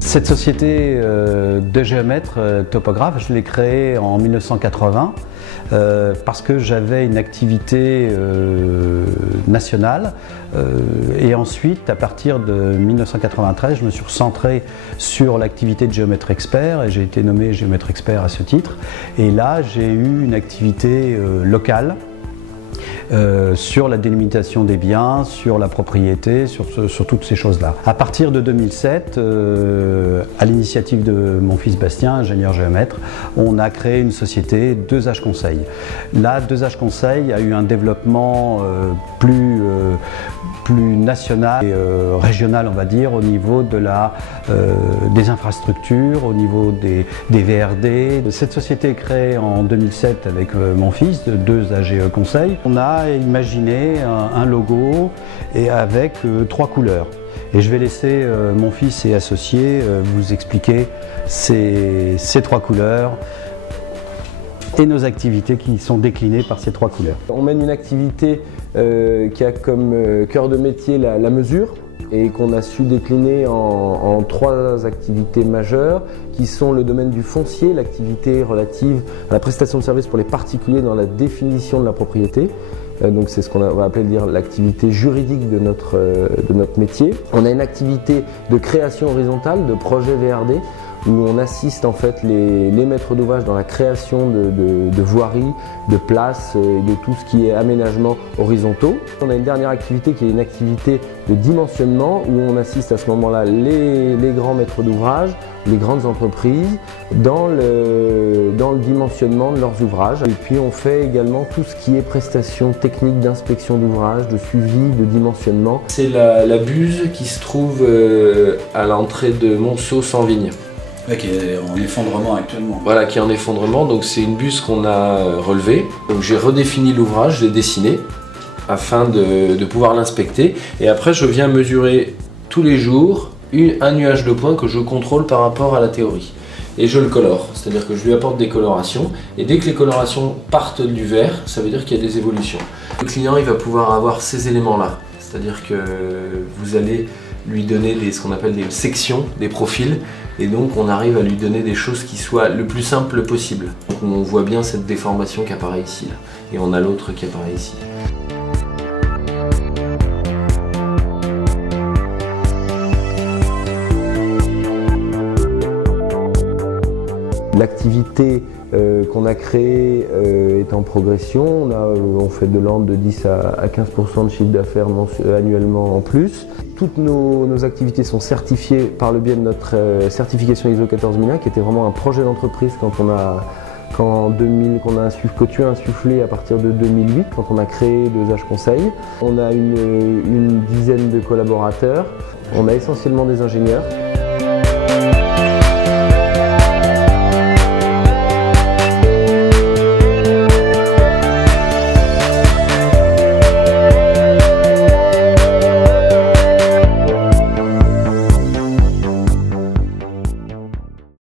Cette société de géomètre topographe, je l'ai créée en 1980 parce que j'avais une activité nationale et ensuite, à partir de 1993, je me suis recentré sur l'activité de géomètre expert et j'ai été nommé géomètre expert à ce titre. Et là, j'ai eu une activité locale. Sur la délimitation des biens, sur la propriété, sur toutes ces choses-là. À partir de 2007, à l'initiative de mon fils Bastien, ingénieur géomètre, on a créé une société 2H Conseil. Là, 2H Conseil a eu un développement plus national et régional, on va dire, au niveau de des infrastructures, au niveau des VRD. Cette société est créée en 2007 avec mon fils, 2AGE Conseil. On a imaginé un logo et avec 3 couleurs. Et je vais laisser mon fils et associé vous expliquer ces 3 couleurs et nos activités qui sont déclinées par ces 3 couleurs. On mène une activité qui a comme cœur de métier la mesure et qu'on a su décliner en 3 activités majeures qui sont le domaine du foncier, l'activité relative à la prestation de services pour les particuliers dans la définition de la propriété. Donc c'est ce qu'on va appeler l'activité juridique de notre métier. On a une activité de création horizontale, de projet VRD, où on assiste en fait les maîtres d'ouvrage dans la création de voiries, de places et de tout ce qui est aménagement horizontaux. On a une dernière activité qui est une activité de dimensionnement où on assiste à ce moment-là les grands maîtres d'ouvrage, les grandes entreprises dans le dimensionnement de leurs ouvrages. Et puis on fait également tout ce qui est prestations techniques d'inspection d'ouvrage, de suivi, de dimensionnement. C'est la buse qui se trouve à l'entrée de Monceau-sans-Vigne. Qui est en effondrement actuellement. Voilà, qui est en effondrement. Donc c'est une buse qu'on a relevée. Donc j'ai redéfini l'ouvrage, je l'ai dessiné afin de pouvoir l'inspecter. Et après je viens mesurer tous les jours un nuage de points que je contrôle par rapport à la théorie. Et je le colore, c'est-à-dire que je lui apporte des colorations. Et dès que les colorations partent du vert, ça veut dire qu'il y a des évolutions. Le client il va pouvoir avoir ces éléments-là. C'est-à-dire que vous allez lui donner ce qu'on appelle des sections, des profils, et donc on arrive à lui donner des choses qui soient le plus simple possible. Donc on voit bien cette déformation qui apparaît ici, là, et on a l'autre qui apparaît ici. L'activité qu'on a créée est en progression. On fait de l'ordre de 10 à 15% de chiffre d'affaires annuellement en plus. Toutes nos activités sont certifiées par le biais de notre certification ISO 14001 qui était vraiment un projet d'entreprise que tu as insufflé à partir de 2008 quand on a créé 2H Conseil. On a une dizaine de collaborateurs, on a essentiellement des ingénieurs.